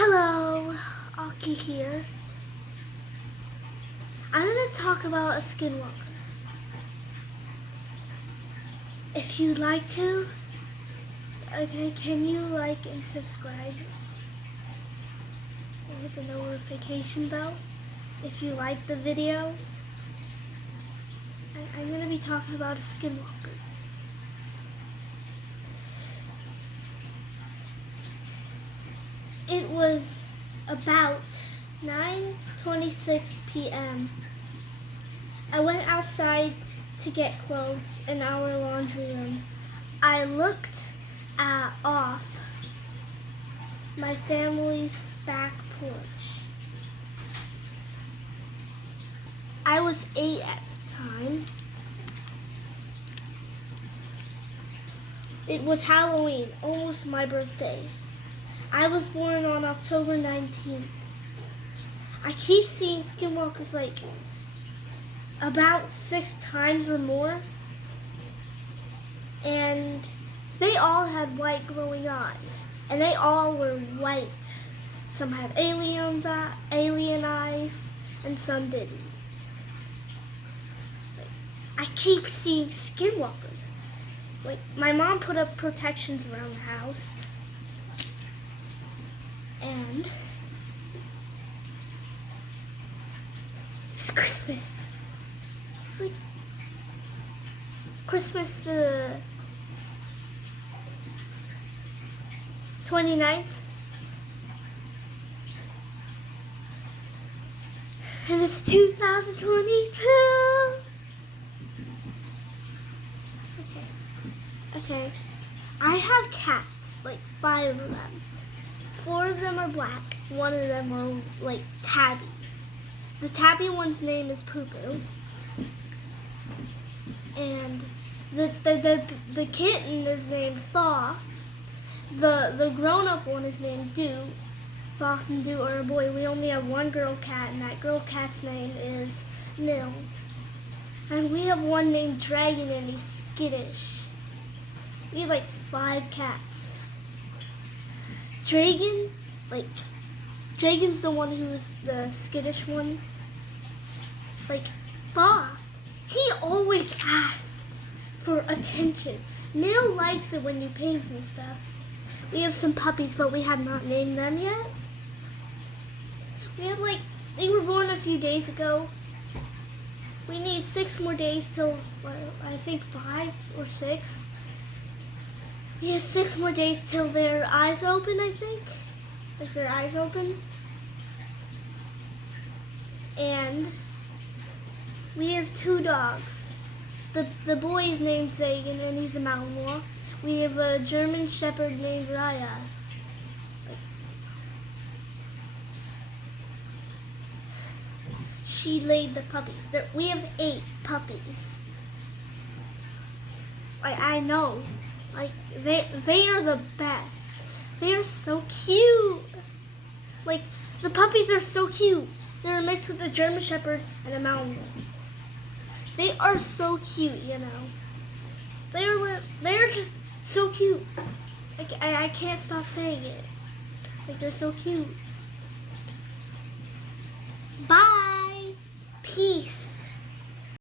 Hello, Aki here. I'm going to talk about a skinwalker. If you'd like to, okay, can you like and subscribe? And hit the notification bell if you like the video. I'm going to be talking about a skinwalker. It was about 9:26 p.m. I went outside to get clothes in our laundry room. I looked off my family's back porch. I was 8 at the time. It was Halloween, almost my birthday. I was born on October 19th. I keep seeing skinwalkers like about 6 times or more. And they all had white glowing eyes. And they all were white. Some had alien eyes and some didn't. I keep seeing skinwalkers. Like, my mom put up protections around the house. And it's Christmas. It's like Christmas the 29th. And it's 2022. Okay. I have cats, like 5 of them. 4 of them are black. 1 of them are like tabby. The tabby one's name is Poo Poo. And the kitten is named Thoth. The grown-up one is named Dew. Thoth and Dew are a boy. We only have 1 girl cat, and that girl cat's name is Nil. And we have 1 named Dragon, and he's skittish. We have like 5 cats. Dragon's the one who is the skittish one. Like, Thoth, he always asks for attention. Neil likes it when you paint and stuff. We have some puppies, but we have not named them yet. They were born a few days ago. We need 6 more days till, I think 5 or 6. We have 6 more days till their eyes open, I think. Like their eyes open. And we have 2 dogs. The boy is named Zagan and he's a Malinois. We have a German Shepherd named Raya. She laid the puppies. We have 8 puppies. I know. Like, they are the best. They are so cute. Like, the puppies are so cute. They're mixed with a German Shepherd and a Malinois. They are so cute, you know. They're just so cute. Like, I can't stop saying it. Like, they're so cute. Bye. Peace.